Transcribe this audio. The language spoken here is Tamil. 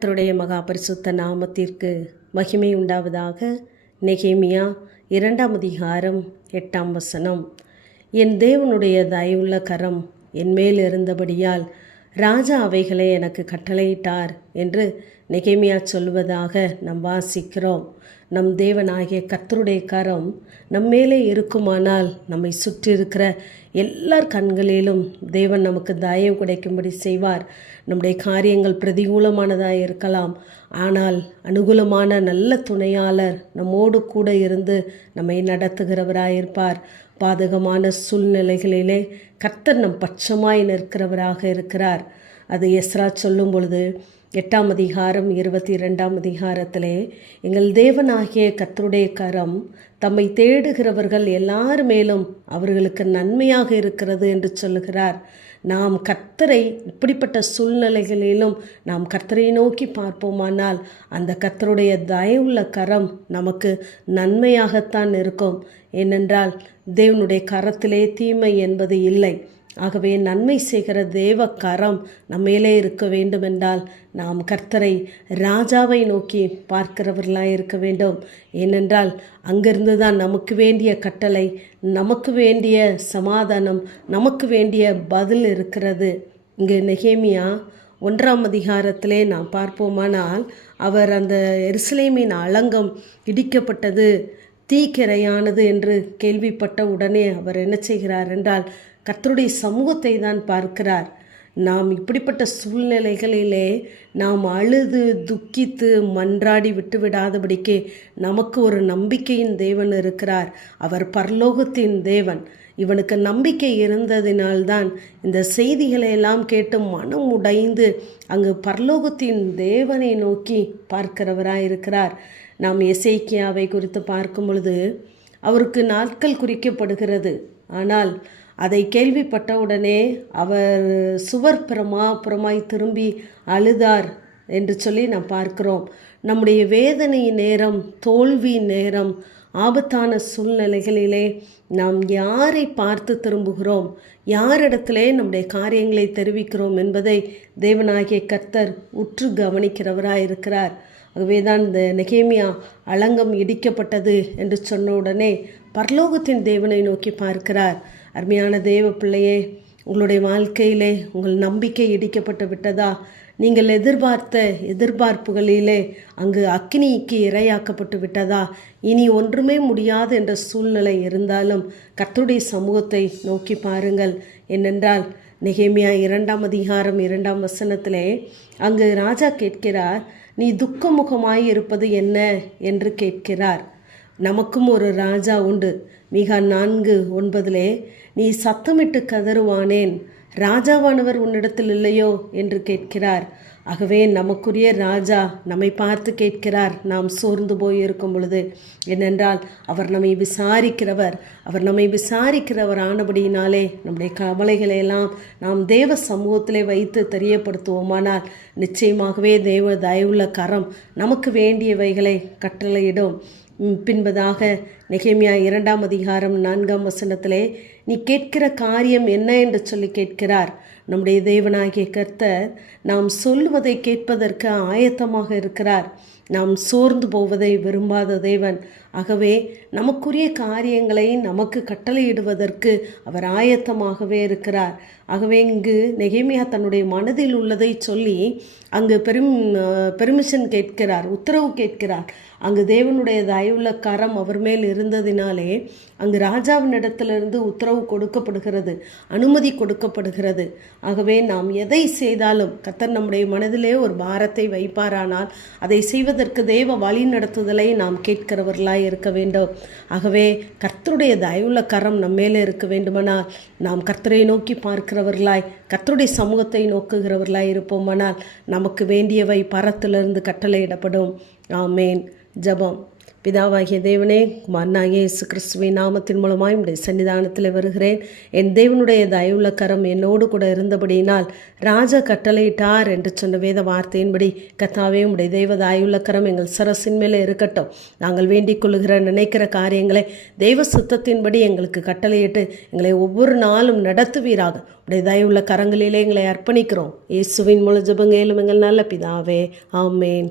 கர்த்தருடைய மகா பரிசுத்த நாமத்திற்கு மகிமை உண்டாவதாக. நெகேமியா 2ஆம் அதிகாரம் 8ஆம் வசனம். என் தேவனுடைய தயவுள்ள கரம் என் மேல் இருந்தபடியால் ராஜா அவைகளை எனக்கு கட்டளையிட்டார் என்று நெகேமியா சொல்வதாக நாம் வாசிக்கிறோம். நம் தேவனாகிய கர்த்தருடைய கரம் நம்மேலே இருக்குமானால் நம்மை சுற்றி இருக்கிற எல்லார் கண்களிலும் தேவன் நமக்கு தயவு கிடைக்கும்படி செய்வார். நம்முடைய காரியங்கள் பிரதிகூலமானதாக இருக்கலாம், ஆனால் அனுகூலமான நல்ல துணையாளர் நம்மோடு கூட இருந்து நம்மை நடத்துகிறவராயிருப்பார். பாதகமான சூழ்நிலைகளிலே கர்த்தர் நம் பட்சமாய் நிற்கிறவராக இருக்கிறார். அது எஸ்ரா சொல்லும் பொழுது 8ஆம் அதிகாரம் 22ஆம் அதிகாரத்திலே, எங்கள் தேவனாகிய கர்த்தருடைய கரம் தம்மை தேடுகிறவர்கள் எல்லார் மேலும் அவர்களுக்கு நன்மையாக இருக்கிறது என்று சொல்லுகிறார். நாம் கர்த்தரை இப்படிப்பட்ட சூழ்நிலைகளிலும் நாம் கர்த்தரை நோக்கி பார்ப்போமானால் அந்த கர்த்தருடைய தயவுள்ள கரம் நமக்கு நன்மையாகத்தான் இருக்கும். ஏனென்றால் தேவனுடைய கரத்திலே தீமை என்பது இல்லை. ஆகவே நன்மை செய்கிற தேவ கரம் நம்மேலே இருக்க வேண்டுமென்றால் நாம் கர்த்தரை ராஜாவை நோக்கி பார்க்கிறவர்களாக இருக்க வேண்டும். ஏனென்றால் அங்கிருந்து தான் நமக்கு வேண்டிய கட்டளை, நமக்கு வேண்டிய சமாதானம், நமக்கு வேண்டிய பதில் இருக்கிறது. இங்கு நெகேமியா 1ஆம் அதிகாரத்திலே நாம் பார்ப்போமானால், அவர் அந்த எருசலேமின் அலங்கம் இடிக்கப்பட்டது, தீக்கிரையானது என்று கேள்விப்பட்ட உடனே அவர் என்ன செய்கிறார் என்றால் கர்த்தருடைய சமூகத்தை தான் பார்க்கிறார். நாம் இப்படிப்பட்ட சூழ்நிலைகளிலே நாம் அழுது துக்கித்து மன்றாடி விட்டுவிடாதபடிக்கு நமக்கு ஒரு நம்பிக்கையின் தேவன் இருக்கிறார். அவர் பரலோகத்தின் தேவன். இவனுக்கு நம்பிக்கை இருந்ததினால்தான் இந்த செய்திகளை எல்லாம் கேட்டு மனம் உடைந்து அங்கு பரலோகத்தின் தேவனை நோக்கி பார்க்கிறவராய் இருக்கிறார். நாம் எசேக்கியாவை குறித்து பார்க்கும் பொழுது அவருக்கு நாட்கள் குறிக்கப்படுகிறது. ஆனால் அதை கேள்விப்பட்டவுடனே அவர் சுவர் புறமாய் திரும்பி அழுதார் என்று சொல்லி நாம் பார்க்கிறோம். நம்முடைய வேதனை நேரம், தோல்வி நேரம், ஆபத்தான சூழ்நிலைகளிலே நாம் யாரை பார்த்து திரும்புகிறோம், யாரிடத்திலே நம்முடைய காரியங்களை தெரிவிக்கிறோம் என்பதை தேவனாகிய கர்த்தர் உற்று கவனிக்கிறவராக இருக்கிறார். ஆகவேதான் இந்த நெகேமியா அலங்கம் இடிக்கப்பட்டது என்று சொன்ன உடனே பரலோகத்தின் தேவனை நோக்கி பார்க்கிறார். அருமையான தேவ பிள்ளையே, உங்களுடைய வாழ்க்கையிலே உங்கள் நம்பிக்கை இடிக்கப்பட்டு விட்டதா? நீங்கள் எதிர்பார்த்த எதிர்பார்ப்புகளிலே அங்கு அக்கினிக்கு இரையாக்கப்பட்டு விட்டதா? இனி ஒன்றுமே முடியாது என்ற சூழ்நிலை இருந்தாலும் கர்த்தருடைய சமூகத்தை நோக்கி பாருங்கள். ஏனென்றால் நெகேமியா 2ஆம் அதிகாரம் 2ஆம் வசனத்திலே அங்கு ராஜா கேட்கிறார், நீ துக்கமுகமாய் இருப்பது என்ன என்று கேட்கிறார். நமக்கும் ஒரு ராஜா உண்டு. மீகா 4:9 நீ சத்தமிட்டு கதறுவானேன், ராஜாவானவர் உன்னிடத்தில் இல்லையோ என்று கேட்கிறார். ஆகவே நமக்குரிய ராஜா நம்மை பார்த்து கேட்கிறார், நாம் சோர்ந்து போய் இருக்கும் பொழுது. ஏனென்றால் அவர் நம்மை விசாரிக்கிறவர். அவர் நம்மை விசாரிக்கிறவர் ஆனபடியினாலே நம்முடைய கவலைகளை எல்லாம் நாம் தேவ சமூகத்திலே வைத்து தெரியப்படுத்துவோமானால் நிச்சயமாகவே தேவ தயவுள்ள கரம் நமக்கு வேண்டியவைகளை கட்டளையிடும். பின்பதாக நெகேமியா 2ஆம் அதிகாரம் 4ஆம் வசனத்திலே நீ கேட்கிற காரியம் என்ன என்று சொல்லி கேட்கிறார். நம்முடைய தேவனாகிய கர்த்தர் நாம் சொல்லுவதை கேட்பதற்கு ஆயத்தமாக இருக்கிறார். நாம் சோர்ந்து போவதை விரும்பாத தேவன். ஆகவே நமக்குரிய காரியங்களை நமக்கு கட்டளையிடுவதற்கு அவர் ஆயத்தமாகவே இருக்கிறார். ஆகவே இங்கு நெகேமியா தன்னுடைய மனதில் உள்ளதை சொல்லி அங்கு பெர்மிஷன் கேட்கிறார், உத்தரவு கேட்கிறார். அங்கு தேவனுடைய தயவுள்ள கரம் அவர் மேல் இருந்ததினாலே அங்கு ராஜாவின் இடத்திலிருந்து உத்தரவு கொடுக்கப்படுகிறது, அனுமதி கொடுக்கப்படுகிறது. ஆகவே நாம் எதை செய்தாலும் கர்த்தர் நம்முடைய மனதிலே ஒரு பாரத்தை வைப்பாரானால் அதை செய்வதற்கு தேவ வழி நடத்துதலை நாம் கேட்கிறவர்களாய் இருக்க வேண்டும். ஆகவே கர்த்தருடைய தயவுள்ள கரம் நம்ம மேலே இருக்க வேண்டுமானால் நாம் கர்த்தரை நோக்கி பார்க்கிறவர்களாய், கர்த்தருடைய சமூகத்தை நோக்குகிறவர்களாய் இருப்போமானால் நமக்கு வேண்டியவை பரத்திலிருந்து கட்டளையிடப்படும். ஆமேன். ஜெபம். பிதாவாகிய தேவனே, குமாரனாகிய இயேசு கிறிஸ்துவின் நாமத்தின் மூலமாய் உம்முடைய சன்னிதானத்தில் வருகிறேன். என் தேவனுடைய தயவுள்ள கரம் என்னோடு கூட இருந்தபடியினால் ராஜா கட்டளையிட்டார் என்று சொன்ன வேத வார்த்தையின்படி கர்த்தாவே, உம்முடைய தெய்வ தயவுள்ள கரம் எங்கள் சரசின் மேலே இருக்கட்டும். நாங்கள் வேண்டிக் கொள்ளுகிற நினைக்கிற காரியங்களை தெய்வ சுத்தத்தின்படி எங்களுக்கு கட்டளையிட்டு எங்களை ஒவ்வொரு நாளும் நடத்துவீராக. உடைய தயவுள்ள கரங்களிலே எங்களை அர்ப்பணிக்கிறோம். இயேசுவின் மூலம் ஜெபம் கேளும் எங்கள் நல்ல பிதாவே, ஆமேன்.